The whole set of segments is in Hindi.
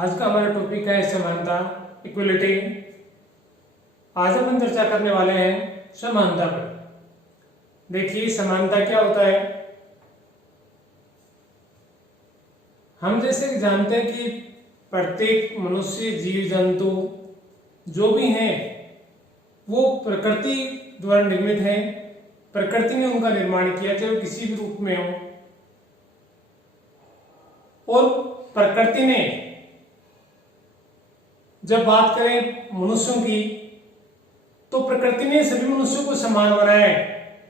आज का हमारा टॉपिक है समानता, इक्वलिटी। आज अपन चर्चा करने वाले हैं समानता पर। देखिए समानता क्या होता है। हम जैसे कि जानते हैं कि प्रत्येक मनुष्य, जीव जंतु जो भी हैं वो प्रकृति द्वारा निर्मित है। प्रकृति ने उनका निर्माण किया, चाहे वो किसी भी रूप में हो। और प्रकृति ने जब बात करें मनुष्यों की, तो प्रकृति ने सभी मनुष्यों को समान बनाया है।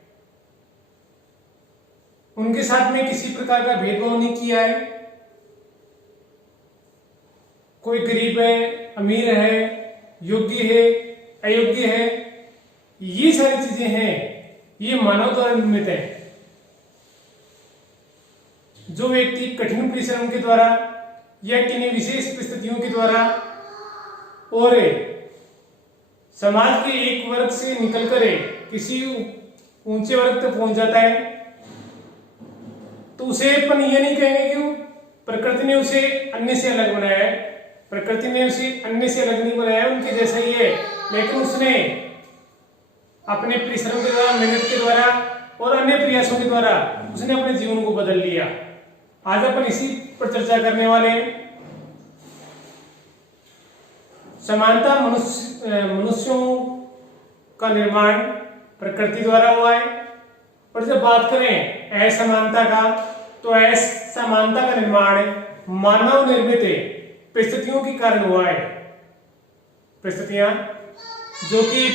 उनके साथ में किसी प्रकार का भेदभाव नहीं किया है। कोई गरीब है, अमीर है, योग्य है, अयोग्य है, ये सारी चीजें हैं, ये मानव द्वारा निर्मित है। जो व्यक्ति कठिन परिश्रम के द्वारा या किन्हीं विशेष परिस्थितियों के द्वारा और समाज के एक वर्ग से निकलकर किसी ऊंचे वर्ग तक पहुंच जाता है, तो उसे अपन ये नहीं कहेंगे कि प्रकृति ने उसे अन्य से अलग बनाया है। प्रकृति ने उसे अन्य से अलग नहीं बनाया, उनके जैसा ही है, लेकिन उसने अपने परिश्रम के द्वारा, मेहनत के द्वारा और अन्य प्रयासों के द्वारा उसने अपने जीवन को बदल लिया। आज अपन इसी पर चर्चा करने वाले हैं। समानता मनुष्यों का निर्माण प्रकृति द्वारा हुआ है। और जब बात करें असमानता का, तो असमानता का निर्माण मानव निर्मित परिस्थितियों के कारण हुआ है। परिस्थितियां जो कि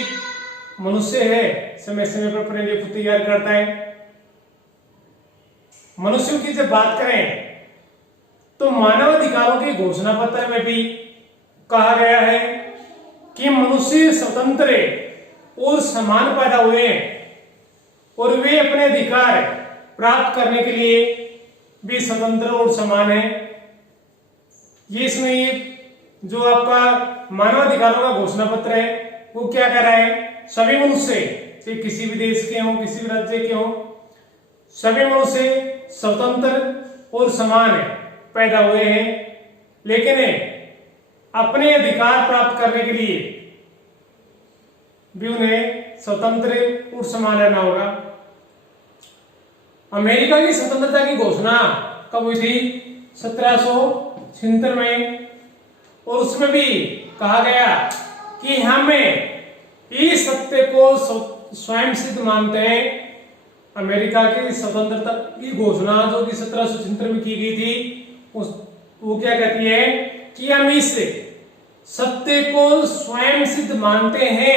मनुष्य है समय समय पर अपने लिए खुद तैयार करता है। मनुष्यों की जब बात करें तो मानव अधिकारों के घोषणा पत्र में भी कहा गया है कि मनुष्य स्वतंत्र और समान पैदा हुए हैं और वे अपने अधिकार प्राप्त करने के लिए भी स्वतंत्र और समान है। ये इसमें ये जो आपका मानव अधिकारों का घोषणा पत्र है वो क्या कह रहा है, सभी मनुष्य, चाहे किसी भी देश के हों, किसी भी राज्य के हों, सभी मनुष्य स्वतंत्र और समान पैदा हुए हैं, लेकिन अपने अधिकार प्राप्त करने के लिए भी उन्हें स्वतंत्र और समान रहना होगा। अमेरिका की स्वतंत्रता की घोषणा कब हुई थी? 1776 में। और उसमें भी कहा गया कि हम इस सत्य को स्वयं सिद्ध मानते हैं। अमेरिका की स्वतंत्रता की घोषणा जो कि 1776 में की गई थी, वो क्या कहती है कि हम इस सत्य को स्वयं सिद्ध मानते हैं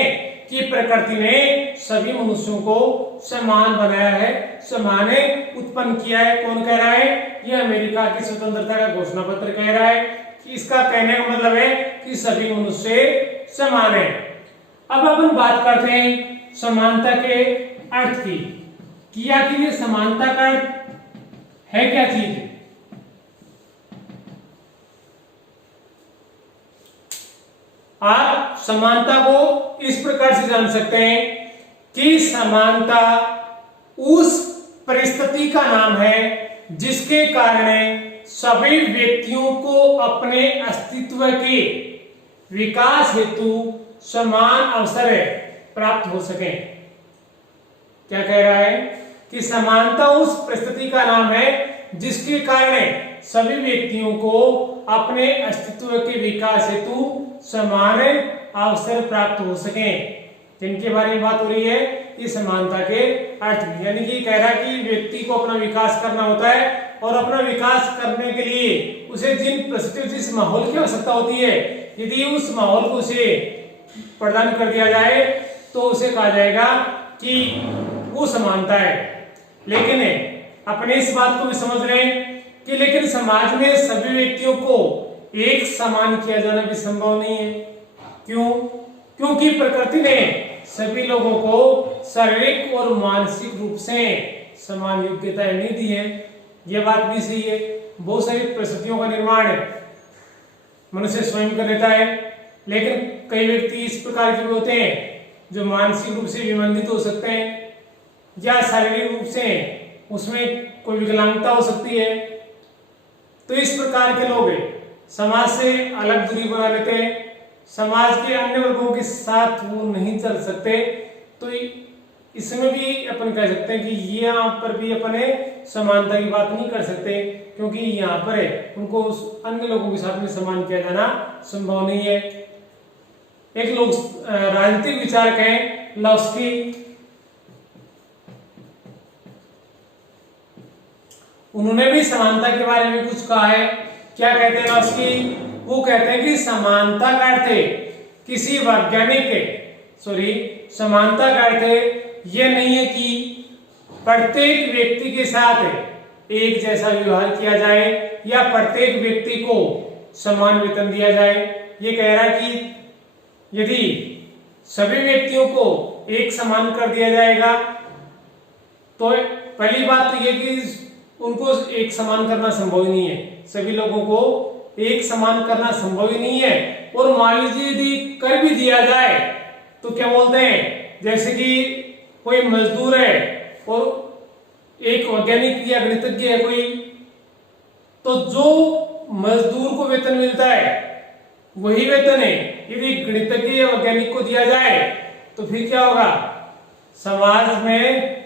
कि प्रकृति ने सभी मनुष्यों को समान बनाया है, समान उत्पन्न किया है। कौन कह रहा है? ये अमेरिका की स्वतंत्रता का घोषणा पत्र कह रहा है कि इसका कहने का मतलब है कि सभी मनुष्य समान है। अब अपन बात करते हैं समानता के अर्थ की, कि आखिर ये समानता का अर्थ है क्या चीज? आप समानता को इस प्रकार से जान सकते हैं कि समानता उस परिस्थिति का नाम है जिसके कारण सभी व्यक्तियों को अपने अस्तित्व के विकास हेतु समान अवसर प्राप्त हो सके। क्या कह रहा है कि समानता उस परिस्थिति का नाम है जिसके कारण सभी व्यक्तियों को अपने अस्तित्व के विकास हेतु समान अवसर प्राप्त हो सके। जिनके बारे में बात हो रही है कि समानता के अर्थ, यानी कि कह रहा है कि व्यक्ति को अपना विकास करना होता है और अपना विकास करने के लिए उसे जिन परिस्थितियों, जिस माहौल की आवश्यकता होती है, यदि उस माहौल को उसे प्रदान कर दिया जाए तो उसे कहा जाएगा कि वो समानता है। लेकिन अपने इस बात को भी समझ रहे हैं कि लेकिन समाज में सभी व्यक्तियों को एक समान किया जाना भी संभव नहीं है। क्यों? क्योंकि प्रकृति ने सभी लोगों को शारीरिक और मानसिक रूप से समान योग्यता नहीं दी है। यह बात भी सही है। बहुत सारी परिस्थितियों का निर्माण मनुष्य स्वयं कर लेता है, लेकिन कई व्यक्ति इस प्रकार के होते हैं जो मानसिक रूप से विमंडित हो सकते हैं या शारीरिक रूप से उसमें कोई विकलांगता हो सकती है। तो इस प्रकार के लोग समाज से अलग दूरी बना लेते हैं, समाज के अन्य वर्गों के साथ वो नहीं चल सकते, तो इसमें भी अपन कह सकते हैं कि यहाँ पर भी अपने समानता की बात नहीं कर सकते, क्योंकि यहाँ पर है उनको अन्य लोगों के साथ में समान किया जाना संभव नहीं है। एक लोग राजनीतिक विचारक हैं लॉस्की, उन्होंने भी समानता के बारे में कुछ कहा है। क्या कहते हैं लॉस्की? वो कहते हैं कि समानता का अर्थ है किसी वैज्ञानिक समानता का अर्थ है यह नहीं है कि प्रत्येक व्यक्ति के साथ एक जैसा व्यवहार किया जाए या प्रत्येक व्यक्ति को समान वेतन दिया जाए। ये कह रहा है कि यदि सभी व्यक्तियों को एक समान कर दिया जाएगा तो पहली बात तो ये कि उनको एक समान करना संभव ही नहीं है, सभी लोगों को एक समान करना संभव ही नहीं है। और मान लीजिए यदि कर भी दिया जाए तो क्या बोलते हैं, जैसे कि कोई मजदूर है और एक वैज्ञानिक या गणितज्ञ है कोई, तो जो मजदूर को वेतन मिलता है वही वेतन है यदि गणितज्ञ या वैज्ञानिक को दिया जाए तो फिर क्या होगा, समाज में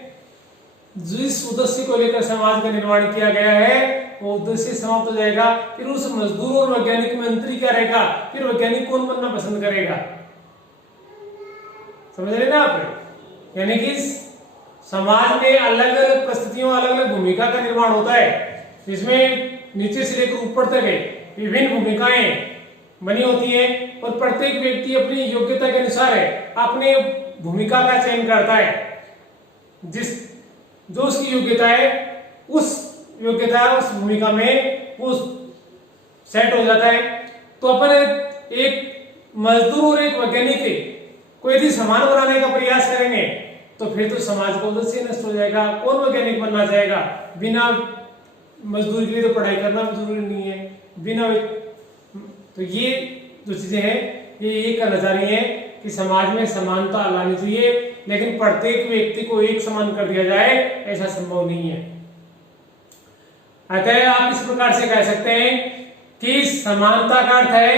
जिस उद्देश्य को लेकर समाज का निर्माण किया गया है वो उद्देश्य समाप्त हो जाएगा। फिर उस मजदूर और वैज्ञानिक में अंतर क्या रहेगा, फिर वैज्ञानिक कौन बनना पसंद करेगा? समझ रहे ना आप? यानी कि समाज में अलग अलग परिस्थितियों अलग अलग भूमिका का निर्माण होता है, जिसमें नीचे से लेकर ऊपर तक है विभिन्न भूमिकाएं बनी होती हैं और प्रत्येक व्यक्ति अपनी योग्यता के अनुसार है अपने भूमिका का चयन करता है। जो उसकी योग्यता है उस भूमिका में वो सेट हो जाता है। तो अपन एक मजदूर और एक वैज्ञानिक को यदि समान बनाने का प्रयास करेंगे तो फिर तो समाज का उद्देश्य नष्ट हो जाएगा। कौन वैज्ञानिक बनना चाहेगा? बिना मजदूरी के लिए तो पढ़ाई करना जरूरी नहीं है, बिना। तो ये जो चीजें हैं ये करना चाह रही है कि समाज में समानता लानी चाहिए, लेकिन प्रत्येक व्यक्ति को एक समान कर दिया जाए ऐसा संभव नहीं है। अतः आप इस प्रकार से कह सकते हैं कि समानता का अर्थ है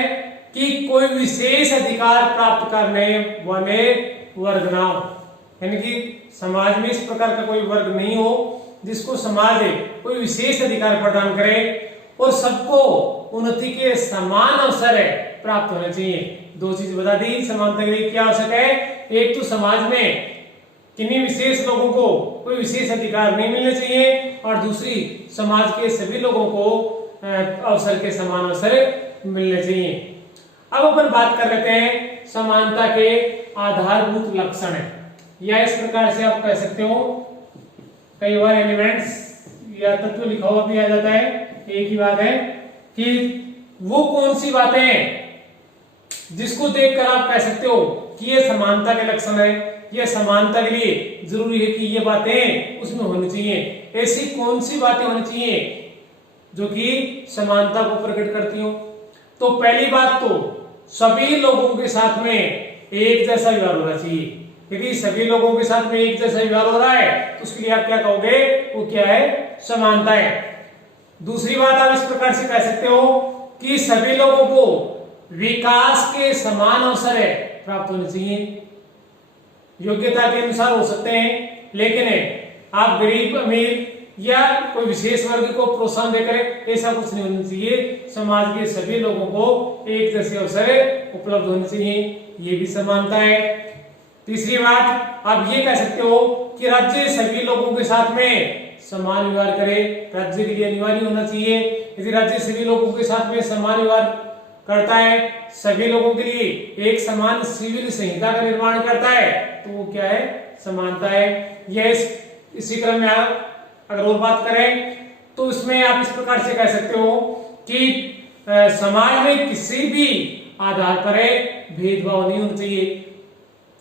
कि कोई विशेष अधिकार प्राप्त करने वाले वर्ग ना हो, यानी कि समाज में इस प्रकार का कोई वर्ग नहीं हो जिसको समाज कोई विशेष अधिकार प्रदान करे और सबको उन्नति के समान अवसर प्राप्त होने चाहिए। दो चीज बता दी समानता के लिए क्या आवश्यक है। एक तो समाज में किन्हीं विशेष लोगों को कोई विशेष अधिकार नहीं मिलने चाहिए और दूसरी समाज के सभी लोगों को अवसर के समान अवसर मिलने चाहिए। अब अपन बात कर लेते हैं समानता के आधारभूत लक्षण या इस प्रकार से आप कह सकते हो, कई बार एलिमेंट्स या तत्व लिखा हुआ भी आ जाता है। एक ही बात है कि वो कौन सी बातें हैं जिसको देखकर आप कह सकते हो कि ये समानता के लक्षण है, ये समानता के लिए जरूरी है कि ये बातें उसमें होनी चाहिए। ऐसी कौन सी बातें होनी चाहिए जो कि समानता को प्रकट करती हो? तो पहली बात तो सभी लोगों के साथ में एक जैसा व्यवहार होना चाहिए। यदि सभी लोगों के साथ में एक जैसा व्यवहार हो रहा है तो उसके लिए आप क्या कहोगे? वो क्या है? समानता है। दूसरी बात आप इस प्रकार से कह सकते हो कि सभी लोगों को विकास के समान अवसर प्राप्त होने चाहिए। योग्यता के अनुसार हो सकते हैं, लेकिन आप गरीब अमीर या कोई विशेष वर्ग को प्रोत्साहन देकर ऐसा कुछ नहीं होना चाहिए। समाज के सभी लोगों को एक जैसे अवसर उपलब्ध होने चाहिए, ये भी समानता है। तीसरी बात आप ये कह सकते हो कि राज्य सभी लोगों के साथ में समान व्यवहार करे। राज्य के लिए अनिवार्य होना चाहिए, यदि राज्य सभी लोगों के साथ में समान व्यवहार करता है, सभी लोगों के लिए एक समान सिविल संहिता का निर्माण करता है, तो वो क्या है? समानता है। यह इसी क्रम में आप अगर और बात करें तो इसमें आप इस प्रकार से कह सकते हो कि समाज में किसी भी आधार पर भेदभाव नहीं होना चाहिए।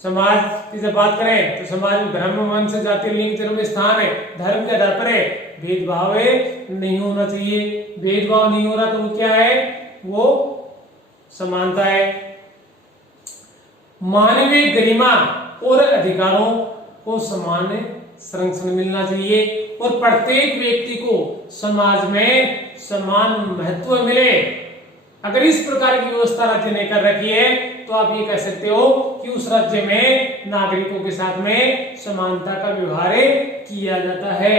समाज की जब बात करें तो समाज में धर्म, वंश, जाति, लिंग, जन्म स्थान धर्म के आधार पर भेदभाव नहीं होना चाहिए। भेदभाव नहीं हो रहा तो वो क्या है? वो समानता है। मानवीय गरिमा और अधिकारों को समान संरक्षण मिलना चाहिए और प्रत्येक व्यक्ति को समाज में समान महत्व मिले, अगर इस प्रकार की व्यवस्था राज्य ने कर रखी है तो आप ये कह सकते हो कि उस राज्य में नागरिकों के साथ में समानता का व्यवहार किया जाता है।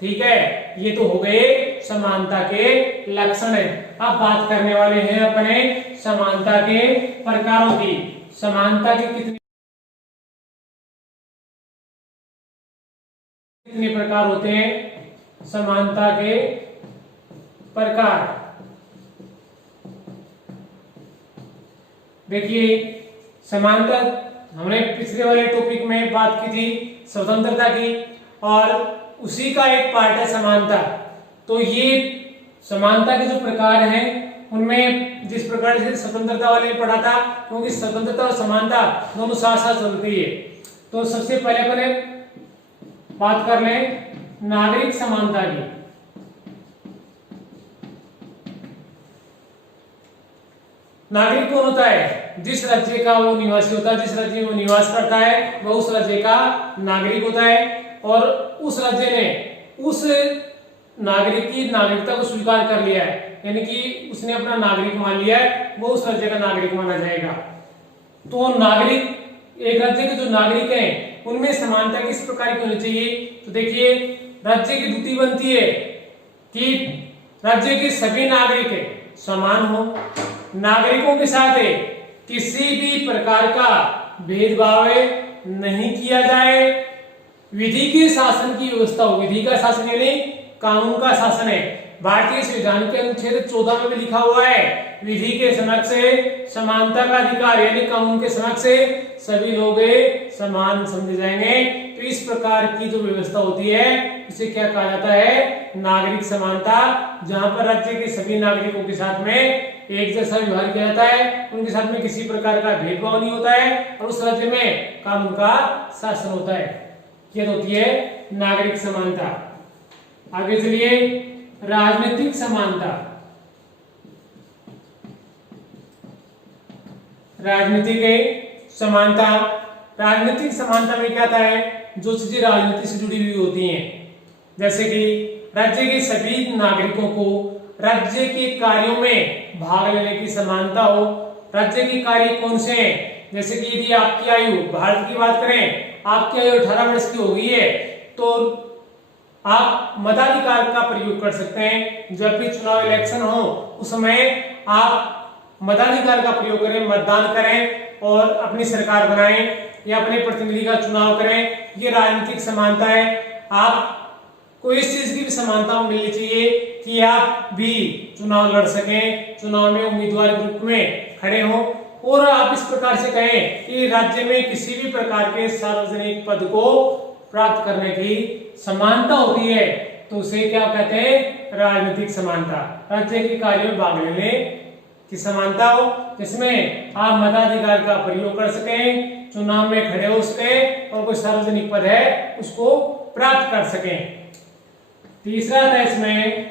ठीक है, ये तो हो गए समानता के लक्षण। अब बात करने वाले हैं अपने समानता के प्रकारों की। समानता के कितने प्रकार होते हैं? समानता के प्रकार देखिए, समानता हमने पिछले वाले टॉपिक में बात की थी स्वतंत्रता की, और उसी का एक पार्ट है समानता। तो ये समानता के जो प्रकार हैं उनमें जिस प्रकार से स्वतंत्रता वाले पढ़ा था, क्योंकि स्वतंत्रता और समानता दोनों साथ साथ चलती है। तो सबसे पहले बात कर लें नागरिक समानता की। नागरिक कौन होता है? जिस राज्य का वो निवासी होता है, जिस राज्य में वो निवास करता है, वह उस राज्य का नागरिक होता है। और उस राज्य ने उस नागरिक की नागरिकता को स्वीकार कर लिया है, यानी कि उसने अपना नागरिक मान लिया है, वो उस राज्य का नागरिक माना जाएगा। तो नागरिक, एक राज्य के जो नागरिक हैं उनमें समानता किस प्रकार की होनी चाहिए? तो देखिए, राज्य की ड्यूटी बनती है कि राज्य के सभी नागरिक समान हो, नागरिकों के साथ किसी भी प्रकार का भेदभाव नहीं किया जाए, विधि के शासन की व्यवस्था हो। विधि का शासन यानी कानून का शासन है। भारतीय संविधान के अनुच्छेद 14 में भी लिखा हुआ है, विधि के समक्ष समानता का अधिकार, यानी कानून के समक्ष सभी लोग समान समझे जाएंगे। तो इस प्रकार की जो व्यवस्था होती है इसे क्या कहा जाता है? नागरिक समानता, जहां पर राज्य के सभी नागरिकों के साथ में एक जैसा व्यवहार किया जाता है, उनके साथ में किसी प्रकार का भेदभाव नहीं होता है, और उस राज्य में कानून का शासन होता है। ये होती है नागरिक समानता। आगे चलिए, राजनीतिक समानता। राजनीतिक समानता, राजनीतिक समानता में क्या होता है? जो चीजें राजनीति से जुड़ी हुई होती हैं, जैसे कि राज्य के सभी नागरिकों को राज्य के कार्यों में भाग लेने की समानता हो। राज्य के कार्य कौन से हैं? जैसे कि यदि आपकी आयु, भारत की बात करें, आपकी आयु 18 वर्ष की हो गई है तो आप मताधिकार का प्रयोग कर सकते हैं। जब भी चुनाव इलेक्शन हो उस समय आप मताधिकार का प्रयोग करें, मतदान करें और अपनी सरकार बनाएं या अपने प्रतिनिधि का चुनाव करें। ये राजनीतिक समानता है। आप को इस चीज की भी समानता मिलनी चाहिए कि आप भी चुनाव लड़ सकें, चुनाव में उम्मीदवार के रूप में खड़े हों, और आप इस प्रकार से कहें कि राज्य में किसी भी प्रकार के सार्वजनिक पद को प्राप्त करने की समानता होती है। तो उसे क्या कहते हैं? राजनीतिक समानता। राज्य के कार्यों में भाग लेने की समानता हो, जिसमें आप मताधिकार का प्रयोग कर सकें, चुनाव में खड़े हो सकें और कोई सार्वजनिक पद है उसको प्राप्त कर सकें। तीसरा था इसमें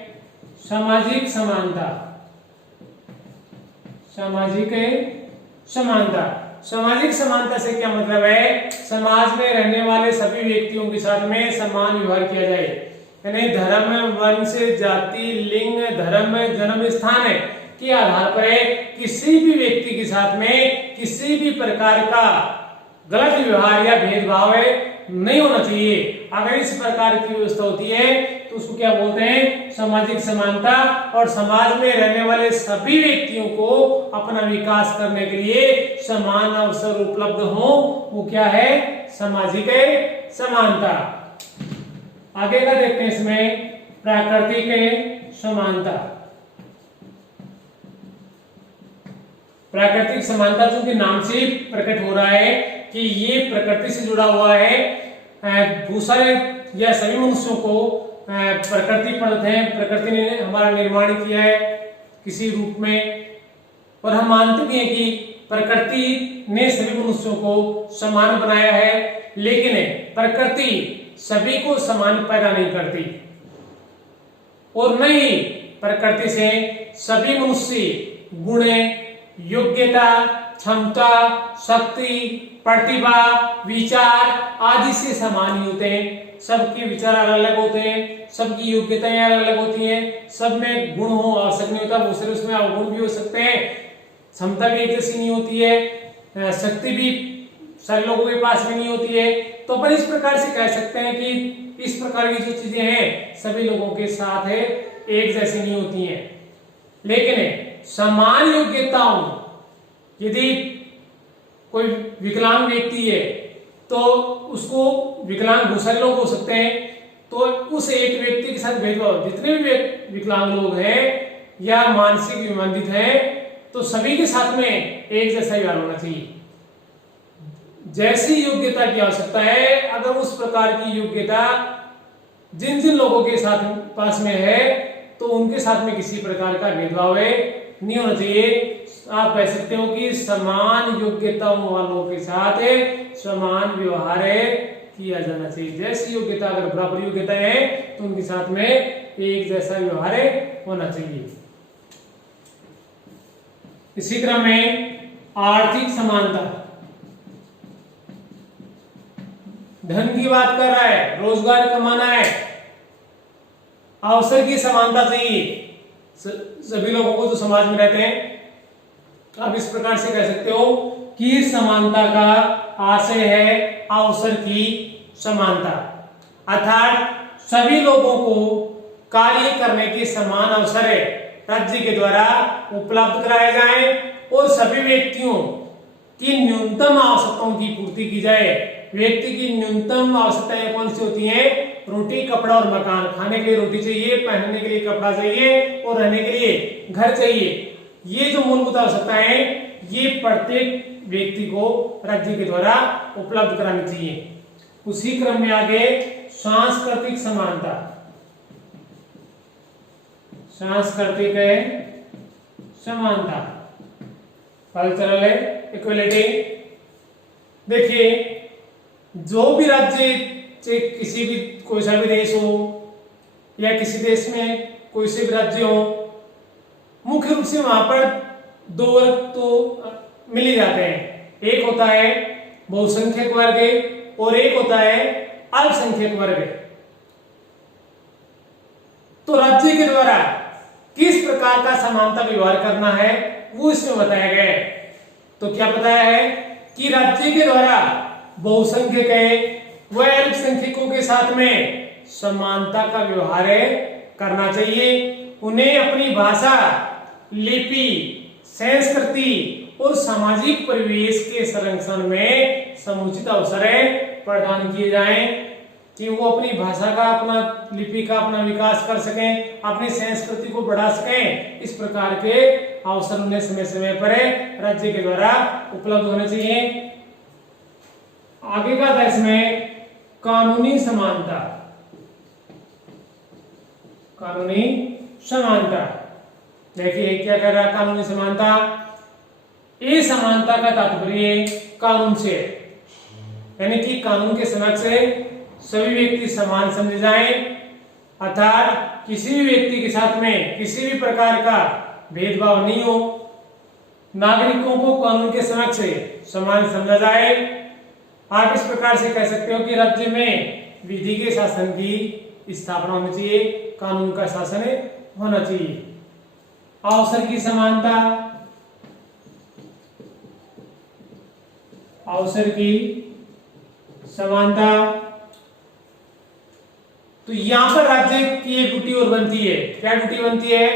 सामाजिक समानता। सामाजिक समानता, सामाजिक समानता से क्या मतलब है? समाज में रहने वाले सभी व्यक्तियों के साथ में समान व्यवहार किया जाए, यानी धर्म, वंश, जाति, लिंग, धर्म, जन्म स्थान के आधार पर किसी भी व्यक्ति के साथ में किसी भी प्रकार का गलत व्यवहार या भेदभाव नहीं होना चाहिए। अगर इस प्रकार की व्यवस्था होती है तो उसको क्या बोलते हैं? सामाजिक समानता। और समाज में रहने वाले सभी व्यक्तियों को अपना विकास करने के लिए समान अवसर उपलब्ध हो, वो क्या है? सामाजिक समानता। आगे का देखते हैं इसमें प्राकृतिक समानता। प्राकृतिक समानता चूंकि नाम से प्रकट हो रहा है कि ये प्रकृति से जुड़ा हुआ है, दूसरे या सभी मनुष्यों को प्रकृति प्रदत्त है, प्रकृति ने हमारा निर्माण किया है किसी रूप में, और हम मानते भी हैं कि प्रकृति ने सभी मनुष्यों को समान बनाया है, लेकिन प्रकृति सभी को समान पैदा नहीं करती, और न ही प्रकृति से सभी मनुष्य गुण, योग्यता, क्षमता, शक्ति, प्रतिभा, विचार आदि से समान ही होते हैं। सबके विचार अलग अलग होते हैं, सबकी योग्यताएं अलग अलग होती हैं, सब में गुण हो आवश्यक नहीं होता, बहुत सारे उसमें अवगुण भी हो सकते हैं। क्षमता भी एक जैसी नहीं होती है, शक्ति भी सारे लोगों के पास में नहीं होती है। तो अपन इस प्रकार से कह सकते हैं कि इस प्रकार की जो चीजें हैं सभी लोगों के साथ है एक जैसी नहीं होती हैं। लेकिन समान योग्यताओं, यदि कोई विकलांग व्यक्ति है तो उसको विकलांग बहुत सारे लोग हो सकते हैं, तो उस एक व्यक्ति के साथ भेदभाव, जितने भी विकलांग लोग हैं या मानसिक विमंदित हैं तो सभी के साथ में एक जैसा व्यवहार होना चाहिए। जैसी योग्यता की आवश्यकता है, अगर उस प्रकार की योग्यता जिन जिन लोगों के साथ पास में है तो उनके साथ में किसी प्रकार का भेदभाव नहीं होना चाहिए। आप कह सकते हो कि समान योग्यताओं वालों के साथ समान व्यवहार किया जाना चाहिए। जैसी योग्यता, अगर बराबर योग्यता है तो उनके साथ में एक जैसा व्यवहार होना चाहिए। इसी क्रम में आर्थिक समानता, धन की बात कर रहा है, रोजगार कमाना है, अवसर की समानता चाहिए सभी लोगों को जो समाज में रहते हैं। आप इस प्रकार से कह सकते हो कि समानता का आशय है अवसर की समानता, अर्थात सभी लोगों को कार्य करने के समान अवसर राज्य के द्वारा उपलब्ध कराए जाएं और सभी व्यक्तियों की न्यूनतम आवश्यकताओं की पूर्ति की जाए। व्यक्ति की न्यूनतम आवश्यकताएं कौन सी होती हैं? रोटी, कपड़ा और मकान। खाने के लिए रोटी चाहिए, पहनने के लिए कपड़ा चाहिए और रहने के लिए घर चाहिए। ये जो मूलभूत आवश्यकताएं हैं ये प्रत्येक व्यक्ति को राज्य के द्वारा उपलब्ध करानी चाहिए। उसी क्रम में आगे सांस्कृतिक समानता, सांस्कृतिक समानता, कल्चरल इक्वलिटी। देखिए, जो भी राज्य से किसी भी कोई सा भी देश हो या किसी देश में कोई से भी राज्य हो, मुख्य रूप से वहां पर दो वर्ग तो मिल ही जाते हैं। एक होता है बहुसंख्यक वर्ग और एक होता है अल्पसंख्यक वर्ग। तो राज्य के द्वारा किस प्रकार का समानता व्यवहार करना है वो इसमें बताया गया है। तो क्या बताया है कि राज्य के द्वारा बहुसंख्यक है वह अल्पसंख्यकों के साथ में समानता का व्यवहार करना चाहिए। उन्हें अपनी भाषा, लिपि, संस्कृति और सामाजिक परिवेश के संरक्षण में समुचित अवसर प्रदान किए जाएं कि वो अपनी भाषा का, अपना लिपि का अपना विकास कर सकें, अपनी संस्कृति को बढ़ा सकें। इस प्रकार के अवसर उन्हें समय समय पर राज्य के द्वारा उपलब्ध होने चाहिए। आगे का था इसमें कानूनी समानता, कानूनी समानता। देखिए क्या कर रहा है कानूनी समानता। ये समानता का तात्पर्य कानून से, यानी कि कानून के समक्ष सभी व्यक्ति समान समझे जाएं, अर्थात किसी भी व्यक्ति के साथ में किसी भी प्रकार का भेदभाव नहीं हो। नागरिकों को कानून के समक्ष समान समझा जाए। आप इस प्रकार से कह सकते हो कि राज्य में विधि के शासन की स्थापना होनी चाहिए, कानून का शासन होना चाहिए। अवसर की समानता, अवसर की समानता। तो यहां पर राज्य की एक ड्यूटी और बनती है। क्या ड्यूटी बनती है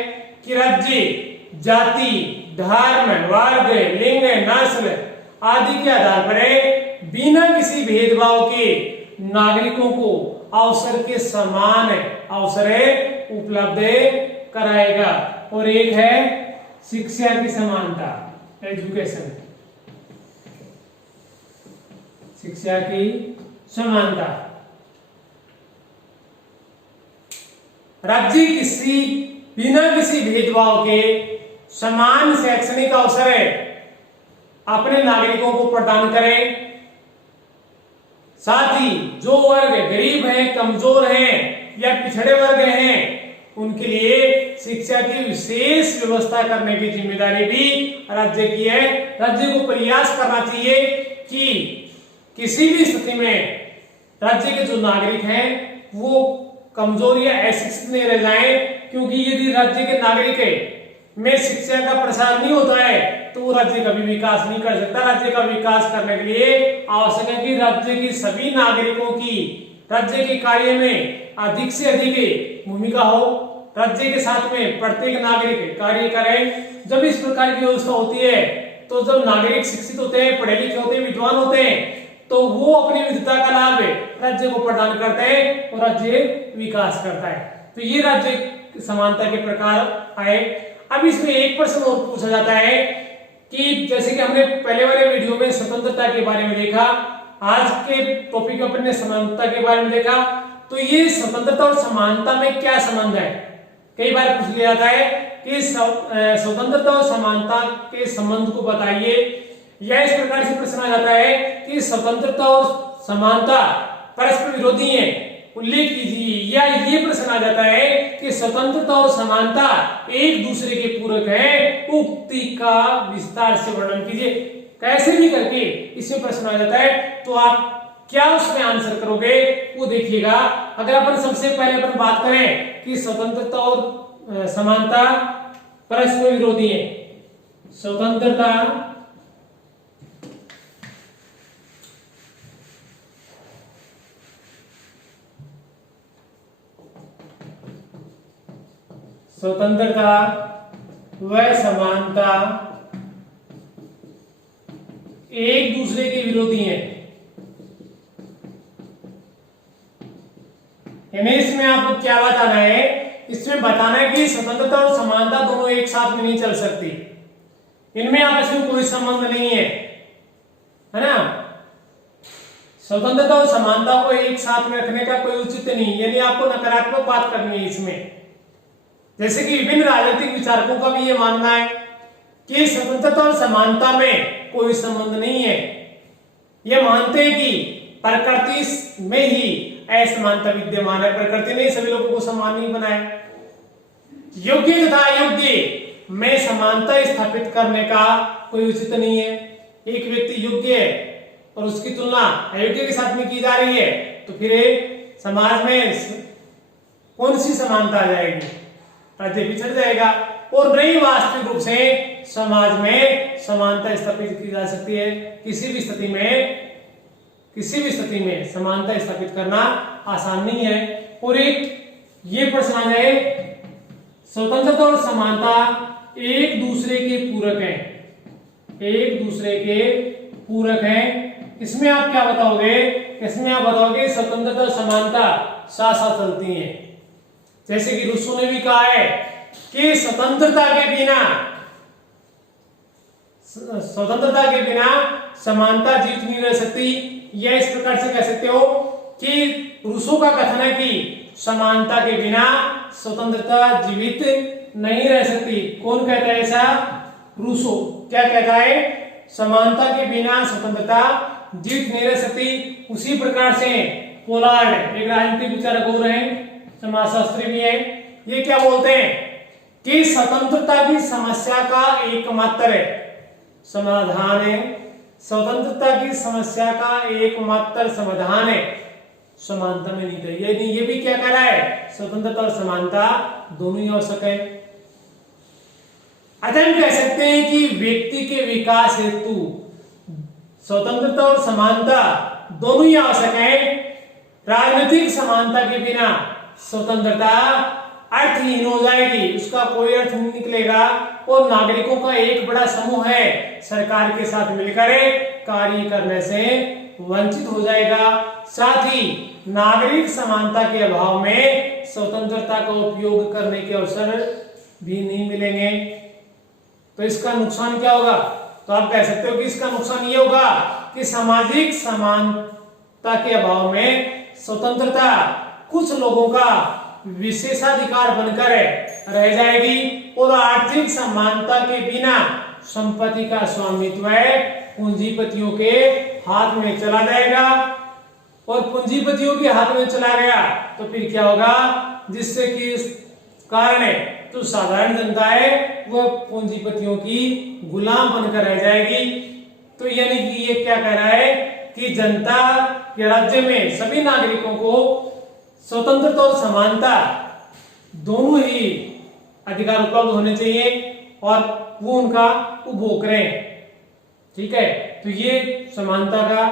कि राज्य जाति, धर्म, वर्ग, लिंग, नस्ल आदि के आधार पर बिना किसी भेदभाव के नागरिकों को अवसर के समान अवसर उपलब्ध कराएगा। और एक है शिक्षा की समानता, एजुकेशन, शिक्षा की समानता। राज्य बिना किसी भेदभाव के समान शैक्षणिक अवसर अपने नागरिकों को प्रदान करें। साथ ही जो वर्ग गरीब हैं, कमजोर हैं या पिछड़े वर्ग हैं उनके लिए शिक्षा की विशेष व्यवस्था करने की जिम्मेदारी भी राज्य की है। राज्य को प्रयास करना चाहिए कि किसी भी स्थिति में राज्य के जो नागरिक हैं वो कमजोर या अशिक्षित नहीं रह जाएं, क्योंकि यदि राज्य के नागरिक में शिक्षा का प्रसार नहीं होता है तो वो राज्य का भी विकास नहीं कर सकता। राज्य का विकास करने के लिए आवश्यक है कि राज्य की सभी नागरिकों की राज्य के कार्य में अधिक से अधिक भूमिका हो। राज्य के साथ में प्रत्येक नागरिक कार्य करे। जब इस प्रकार की व्यवस्था होती है तो जब नागरिक शिक्षित होते हैं, पढ़े लिखे होते हैं, विद्वान होते हैं, तो वो अपनी विद्वता का लाभ राज्य को प्रदान करते हैं और राज्य विकास करता है। तो ये राज्य समानता के प्रकार आए। अब इसमें एक प्रश्न और पूछा जाता है कि जैसे कि हमने पहले वाले वीडियो में स्वतंत्रता के बारे में देखा, आज के टॉपिक में अपने समानता के बारे में देखा, तो ये स्वतंत्रता और समानता में क्या संबंध है? कई बार पूछ लिया जाता है कि स्वतंत्रता और समानता के संबंध को बताइए, या इस प्रकार से प्रश्न आ जाता है कि स्वतंत्रता और समानता परस्पर विरोधी है, उल्लेख कीजिए। या ये प्रश्न आ जाता है कि स्वतंत्रता और समानता एक दूसरे के पूरक है, उक्ति का विस्तार से वर्णन कीजिए। कैसे भी करके इसमें प्रश्न आ जाता है तो आप क्या उसमें आंसर करोगे वो देखिएगा। अगर अपन सबसे पहले अपन बात करें कि स्वतंत्रता और समानता परस्पर विरोधी है, स्वतंत्रता व समानता एक दूसरे के विरोधी हैं। यानी इसमें आपको क्या बताना है? इसमें बताना है कि स्वतंत्रता और समानता दोनों एक साथ में नहीं चल सकती, इनमें आपस में कोई संबंध नहीं है ना। स्वतंत्रता और समानता को एक साथ में रखने का कोई उचित नहीं, यानी आपको नकारात्मक बात करनी है इसमें। जैसे कि विभिन्न राजनीतिक विचारकों का भी यह मानना है कि स्वतंत्रता और समानता में कोई संबंध नहीं है। ये मानते हैं कि प्रकृति में ही असमानता विद्यमान है, प्रकृति ने सभी लोगों को समान नहीं बनाया। योग्य तथा अयोग्य में समानता स्थापित करने का कोई उचित नहीं है। एक व्यक्ति योग्य है और उसकी तुलना अयोग्य के साथ में की जा रही है, तो फिर समाज में कौन सी समानता आ जाएगी? राज्य पिछड़ जाएगा। और नई वास्तविक रूप से समाज में समानता स्थापित की जा सकती है। किसी भी स्थिति में समानता स्थापित करना आसान नहीं है। और एक ये प्रश्न आ जाए, स्वतंत्रता और समानता एक दूसरे के पूरक हैं, एक दूसरे के पूरक हैं। इसमें आप क्या बताओगे? इसमें आप बताओगे स्वतंत्रता और समानता साथ साथ चलती हैं। जैसे कि रूसो ने भी कहा है कि स्वतंत्रता के बिना समानता जीवित नहीं रह सकती। या इस प्रकार से कह सकते हो कि रूसो का कथन है कि समानता के बिना स्वतंत्रता जीवित नहीं रह सकती। कौन कहता है ऐसा? रूसो। क्या कहता है? समानता के बिना स्वतंत्रता जीवित नहीं रह सकती। उसी प्रकार से पोलार्ड एक राजनीतिक विचारक और हैं, समाजशास्त्री भी है, ये क्या बोलते हैं कि स्वतंत्रता की समस्या का एकमात्र समाधान है, स्वतंत्रता की समस्या का एकमात्र समाधान है समानता में नहीं था। ये भी क्या कह रहा है? स्वतंत्रता और समानता दोनों ही आवश्यक है। अच्छा, हम कह सकते हैं कि व्यक्ति के विकास हेतु स्वतंत्रता और समानता दोनों ही आवश्यक है। राजनीतिक समानता के बिना स्वतंत्रता अर्थहीन हो जाएगी, उसका कोई अर्थ नहीं निकलेगा। और नागरिकों का एक बड़ा समूह है सरकार के साथ मिलकर कार्य करने से वंचित हो जाएगा। साथ ही नागरिक समानता के अभाव में स्वतंत्रता का उपयोग करने के अवसर भी नहीं मिलेंगे। तो इसका नुकसान क्या होगा? तो आप कह सकते हो कि इसका नुकसान ये होगा कि सामाजिक समानता के अभाव में स्वतंत्रता कुछ लोगों का विशेषाधिकार बनकर रह जाएगी। और आर्थिक समानता के बिना संपत्ति का स्वामित्व पूंजीपतियों के हाथ में चला जाएगा। और पूंजीपतियों के हाथ में चला गया तो फिर क्या होगा? जिससे कि कारण है, तो साधारण जनता है वह पूंजीपतियों की गुलाम बनकर रह जाएगी। तो यानी कि ये क्या कह रहा है कि जनता के राज्य में सभी नागरिकों को स्वतंत्रता और समानता दोनों ही अधिकार उपलब्ध होने चाहिए और वो उनका उपभोग करें। ठीक है, तो ये समानता का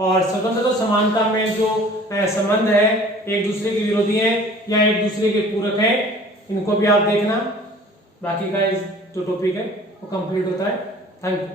और स्वतंत्रता समानता में जो संबंध है एक दूसरे के विरोधी है या एक दूसरे के पूरक है, इनको भी आप देखना। बाकी का जो टॉपिक है वो कंप्लीट होता है। Thank you.